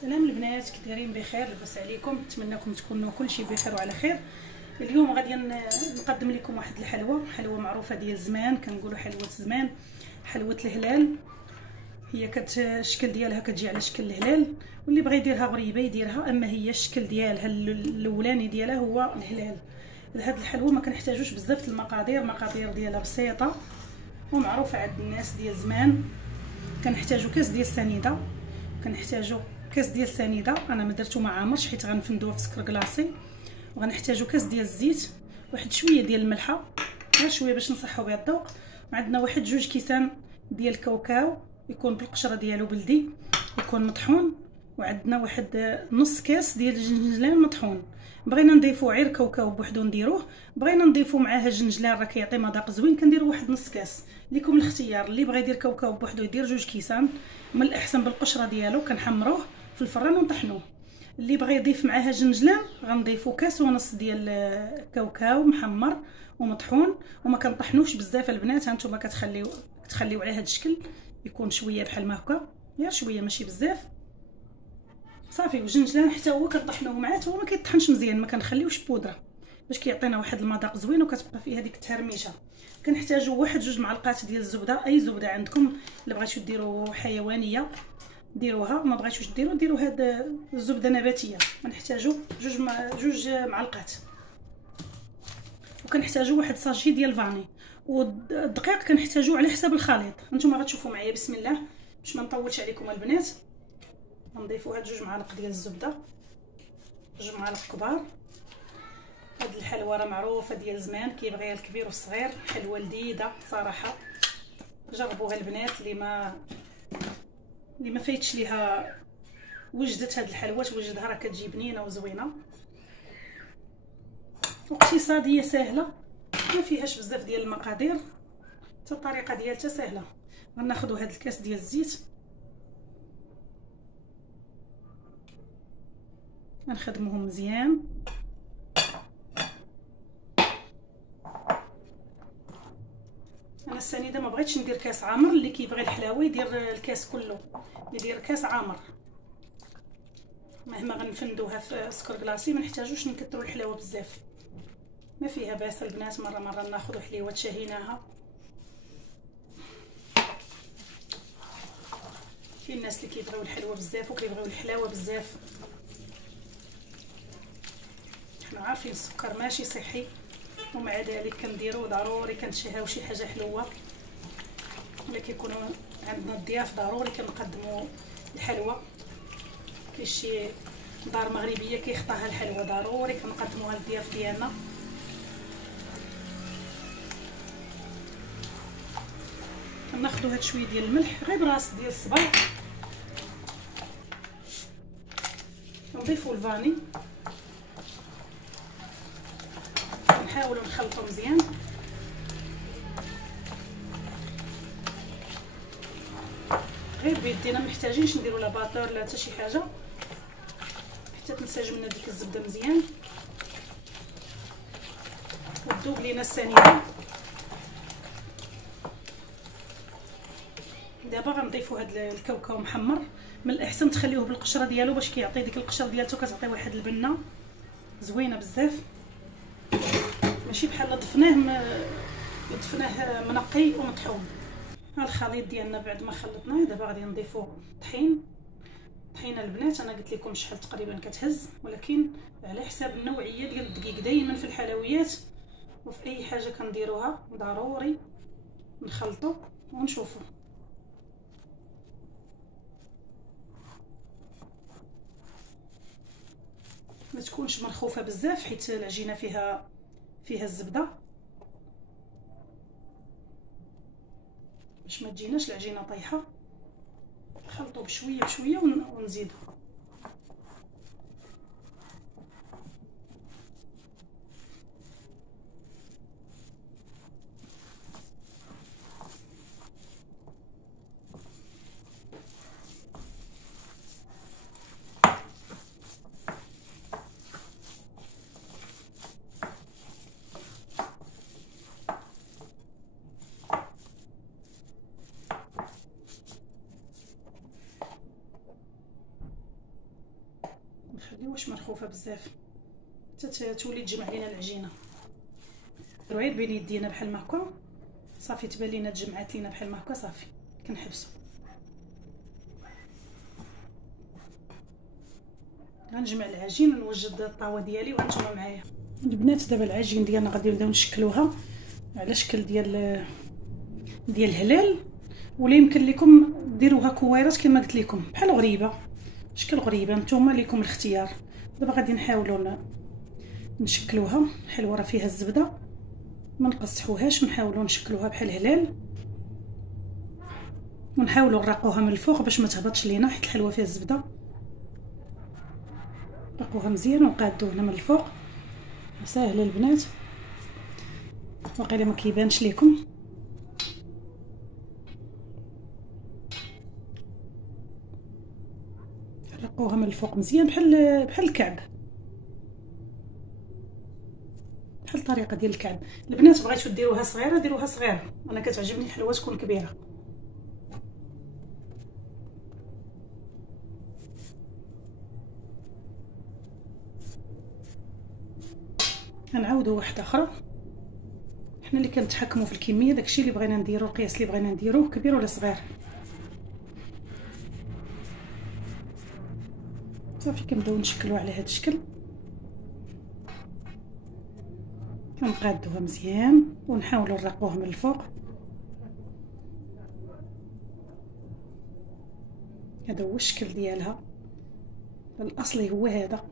سلام البنات، كي دايرين؟ بخير، لاباس عليكم؟ نتمنىكم تكونوا كلشي بخير وعلى خير. اليوم غادي نقدم لكم واحد حلوه معروفه ديال زمان، كنقولوا حلوه زمان، حلوه الهلال. هي الشكل ديالها كتجي على شكل الهلال، واللي بغى يديرها غريبه يديرها، اما هي الشكل ديالها الاولاني ديالها هو الهلال. لهاد الحلوه ما كنحتاجوش بزاف المقادير ديالها بسيطه ومعروفه عند الناس ديال زمان. كنحتاجو كاس ديال السنيده، كنحتاجو كاس ديال السنيده، انا ما درتو ما عامرش حيت غنفندوه في سكر كلاصي. وغنحتاجو كاس ديال الزيت، واحد شويه ديال الملحه، غير شويه باش نصحوا بها الذوق. وعندنا واحد 2 كيسان ديال الكاوكاو، يكون بالقشره ديالو بلدي، يكون مطحون. وعندنا واحد نص كاس ديال الجنجلان مطحون. بغينا نضيفو غير كاوكاو بوحدو نديروه، بغينا نضيفو معاه الجنجلان راه كيعطي مذاق زوين، كنديرو واحد نص كاس. ليكم الاختيار، اللي بغى يدير كاوكاو بوحدو يدير 2 كيسان، من الاحسن بالقشره ديالو كنحمروه في الفران ونطحنوه. اللي بغى يضيف معاها جنجلان غنضيفو كاس ونص ديال كاوكاو محمر ومطحون، وما كنطحنوش بزاف البنات. هانتوما كتخليو على هذا الشكل، يكون شويه بحال ما هكا، غير شويه ماشي بزاف صافي. والجنجلان حتى هو كنطحنوه معاه، هو ما كيطحنش مزيان، ما كنخليوش بودره باش كيعطينا واحد المذاق زوين وكتبقى فيه هذيك التهرميشه. كنحتاجو واحد 2 معلقات ديال الزبده، اي زبده عندكم، اللي بغيتو ديروا حيوانيه ديروها، ما بغيتوش ديروا هاد الزبده نباتيه. كنحتاجو 2 معلقات. وكنحتاجو واحد صاجي ديال الفاني. والدقيق كنحتاجو على حساب الخليط. نتوما غتشوفوا معايا، بسم الله، باش ما نطولش عليكم البنات. غنضيفوا هاد 2 معالق ديال الزبده، 2 معالق كبار. هاد الحلوه راه معروفه ديال زمان، كيبغيها الكبير والصغير، حلوه لذيذه صراحه. جربوها البنات، اللي ما فايتش ليها وجدت هاد الحلوه توجدها، راه كتجي بنينه وزوينه واقتصاديه سهله، ما فيهاش بزاف ديال المقادير، حتى الطريقه ديالها سهله. غناخذوا هاد الكاس ديال الزيت، غنخدموهم مزيان. انا السنيده ما بغيتش ندير كاس عامر، اللي كيبغي الحلاوه يدير الكاس كله، يدير كاس عامر. مهما غنفندوها في سكر كلاصي ما نحتاجوش نكثروا الحلاوه بزاف، ما فيها باس البنات. مره ناخذوا حليوه شهيناها. كاين الناس اللي كيبغيو الحلوه بزاف وكيبغيو الحلاوه بزاف. حنا عارفين السكر ماشي صحي، ومع ذلك كنديروه ضروري، كنتشهاو شي حاجه حلوه. ملي كيكونوا عندنا الضياف ضروري كنقدموا الحلوه. كاين شي دار مغربيه كيخطاها الحلوه، ضروري كنقدموها للضياف ديالنا. كناخذوا هاد شويه ديال الملح، غير براس ديال الصباع، نضيفوا الفاني، نحاولوا نخلطوا مزيان. غير بيدينا، ما محتاجينش نديروا لا باطور لا حتى شي حاجه، حتى تنسجم لنا ديك الزبده مزيان وتذوب لينا السنيده. دابا غنضيفوا هاد الكاوكاو محمر، من الاحسن تخليوه بالقشره ديالو باش كيعطي ديك القشره ديالته، كتعطي واحد البنه زوينه بزاف، ماشي بحال دفناه منقي ومطحون. ها الخليط ديالنا بعد ما خلطناه، دابا غادي نضيفوا طحينه البنات. انا قلت لكم شحال تقريبا كتهز، ولكن على حساب النوعيه ديال الدقيق. دائما في الحلويات وفي اي حاجه كنديروها ضروري نخلطوا ونشوفوا. ما تكونش مرخوفه بزاف حيت العجينه فيها الزبده، باش ما تجيناش العجينه طايحه. نخلطوا بشويه ونزيدوا. واش مرخوفه بزاف حتى تولي تجمع لينا العجينه. غير بين يدينا بحال ما هكا صافي تبان لينا تجمعات لينا بحال ما هكا صافي كنحبسو. غنجمع العجين ونوجد الطاوه ديالي وانتم معايا البنات. دابا العجين ديالنا غادي نبداو نشكلوها على شكل ديال الهلال، ولا يمكن لكم ديروها كويرات كما قلت لكم بحال غريبه، شكل غريبه نتوما ليكم الاختيار. دابا غادي نحاولوا نشكلوها. الحلوه راه فيها الزبده ما نقصحوهاش، نحاولوا نشكلوها بحال الهلال ونحاولوا نرقوها من الفوق باش ما تهبطش لينا حيت الحلوه فيها الزبده. رقوها مزيان ونقادوه هنا من الفوق. ساهله البنات واقيلا ما كيبانش لكم. رقوها من الفوق مزيان بحال الكعب، بحال الطريقه ديال الكعب. البنات بغيتو ديروها صغيره ديروها صغيره، انا كتعجبني الحلوه تكون كبيره. غنعاودوا واحده اخرى. حنا اللي كنتحكموا في الكميه، داكشي اللي بغينا نديرو القياس اللي بغينا نديروه كبير ولا صغير. صافي كنبداو نشكلوا على هذا الشكل، كنقادوها مزيان ونحاولوا نرقوها من الفوق. هذا هو الشكل ديالها الاصلي، هو هذا.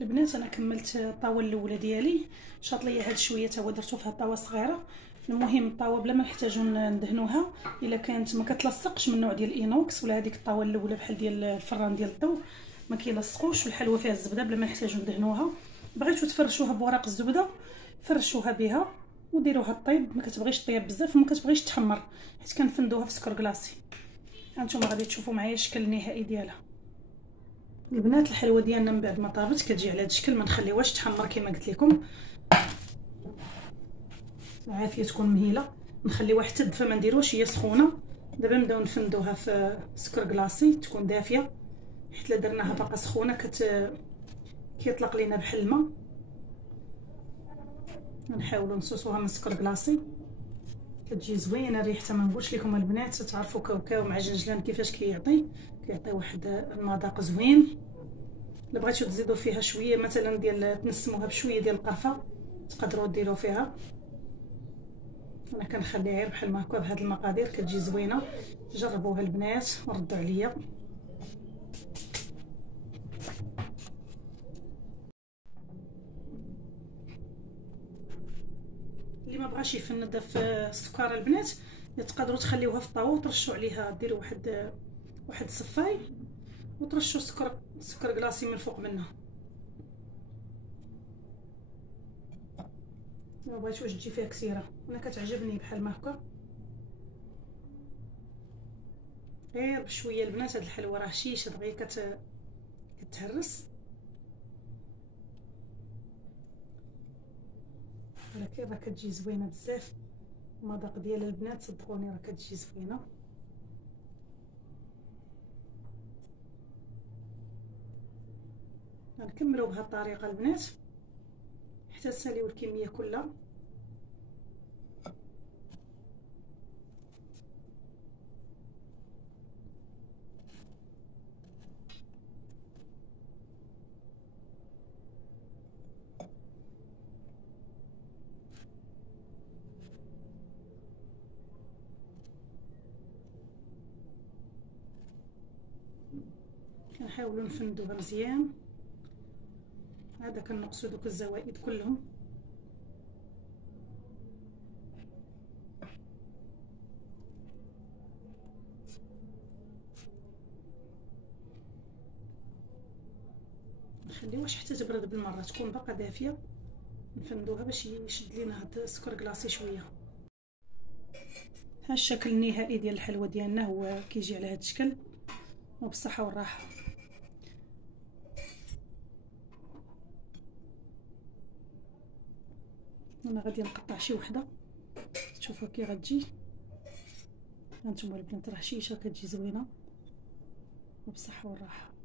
البنات انا كملت الطاوه الاولى ديالي، شاط ليا هاد شويه تا هو درتو فيها الطاوه صغيره. المهم الطاوه بلا ما نحتاجو ندهنوها، الا كانت ما كتلصقش من نوع ديال الاينوكس ولا هذيك الطاوه الاولى بحال ديال الفران ديال الضو ما كيلصقوش، والحلوه فيها الزبده بلا ما نحتاجو ندهنوها. بغيتو تفرشوها بورق الزبده فرشوها بها وديروها طيب، ما كتبغيش طيب بزاف وما كتبغيش تحمر حيت كنفندوها في سكر كلاصي. هانتوما غادي تشوفوا معايا الشكل النهائي ديالها. البنات الحلوه ديالنا من بعد ما طابت كتجي على هذا الشكل، ما نخليوهاش تحمر كما قلت لكم. العافيه تكون مهيله، نخليوها حتى الدفا ما نديروش هي سخونه. دابا نبداو نفندوها في سكر كلاصي تكون دافيه، حيت الا درناها باقا سخونه كيطلق لينا بحال الماء. نحاولوا نصوصوها من سكر كلاصي، كتجي زوينه ريحتها. ما نقولش لكم البنات تعرفوا كاوكاو مع جنجلان كيفاش كيعطي واحد المذاق زوين. الا بغيتو تزيدوا فيها شويه مثلا ديال تنسموها بشويه ديال القرفه تقدروا ديروا فيها. انا كنخليها غير بحال ما هكا بهاد المقادير كتجي زوينه. جربوها البنات وردوا عليا. اللي ما بغاش يفند في السكر البنات تقدروا تخليوها في الطاوه وترشوا عليها، ديروا واحد الصفاي وترشوا سكر كلاصي من الفوق منها. ما بغيتوش تجي فيها كثيره، انا كتعجبني بحال ما هكا غير بشويه. البنات هاد الحلوه راه شيشه دغيا كتهرس، ولكن راه كتجي زوينه بزاف. المذاق ديال البنات صدقوني راه كتجي زوينه. غنكملوا بهذه الطريقه البنات حتى تساليو الكميه كلها. كنحاولوا نفندوها مزيان. هذا كنقصوا دوك الزوائد كلهم. نخليوهاش حتى تبرد بالمره، تكون باقا دافيه. نفندوها باش يشد لينا هذا السكر كلاصي شويه. ها الشكل النهائي ديال الحلوه ديالنا هو كيجي على هذا الشكل، وبالصحه والراحه. انا غادي نقطع شي وحده تشوفوا كي غتجي. هانتوما البنات راه شيشه كتجي زوينه. وبصحه والراحه.